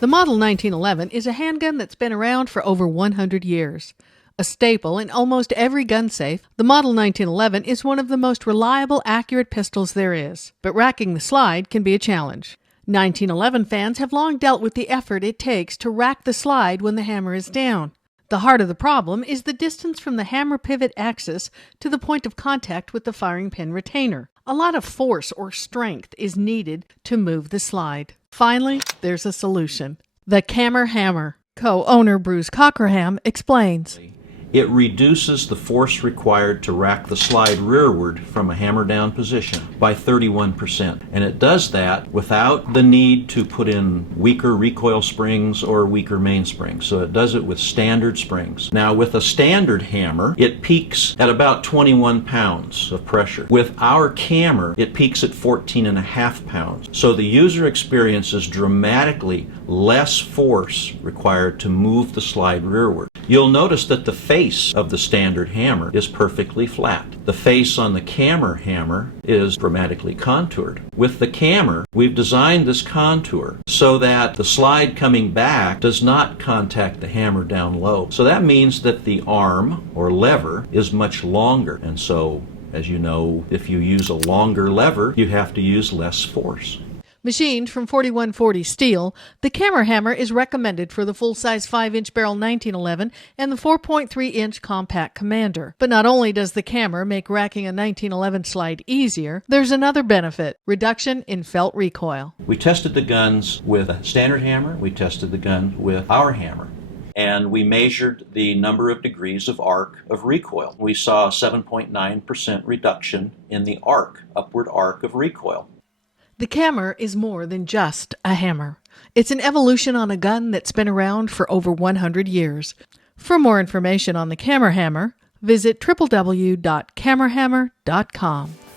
The Model 1911 is a handgun that's been around for over 100 years. A staple in almost every gun safe, the Model 1911 is one of the most reliable, accurate pistols there is. But racking the slide can be a challenge. 1911 fans have long dealt with the effort it takes to rack the slide when the hammer is down. The heart of the problem is the distance from the hammer pivot axis to the point of contact with the firing pin retainer. A lot of force or strength is needed to move the slide. Finally, there's a solution. The Cammer Hammer. Co-owner Bruce Cockerham explains. It reduces the force required to rack the slide rearward from a hammer down position by 31%. And it does that without the need to put in weaker recoil springs or weaker mainsprings. So it does it with standard springs. Now with a standard hammer, it peaks at about 21 pounds of pressure. With our Cammer, it peaks at 14.5 pounds. So the user experiences dramatically less force required to move the slide rearward. You'll notice that the face of the standard hammer is perfectly flat. The face on the Cammer hammer is dramatically contoured. With the Cammer, we've designed this contour so that the slide coming back does not contact the hammer down low. So that means that the arm or lever is much longer. And so, as you know, if you use a longer lever, you have to use less force. Machined from 4140 steel, the Cammer Hammer is recommended for the full-size 5-inch barrel 1911 and the 4.3-inch compact Commander. But not only does the Cammer make racking a 1911 slide easier, there's another benefit: reduction in felt recoil. We tested the guns with a standard hammer, we tested the gun with our hammer, and we measured the number of degrees of arc of recoil. We saw a 7.9% reduction in the upward arc of recoil. The Cammer is more than just a hammer. It's an evolution on a gun that's been around for over 100 years. For more information on the Cammer Hammer, visit www.cammerhammer.com.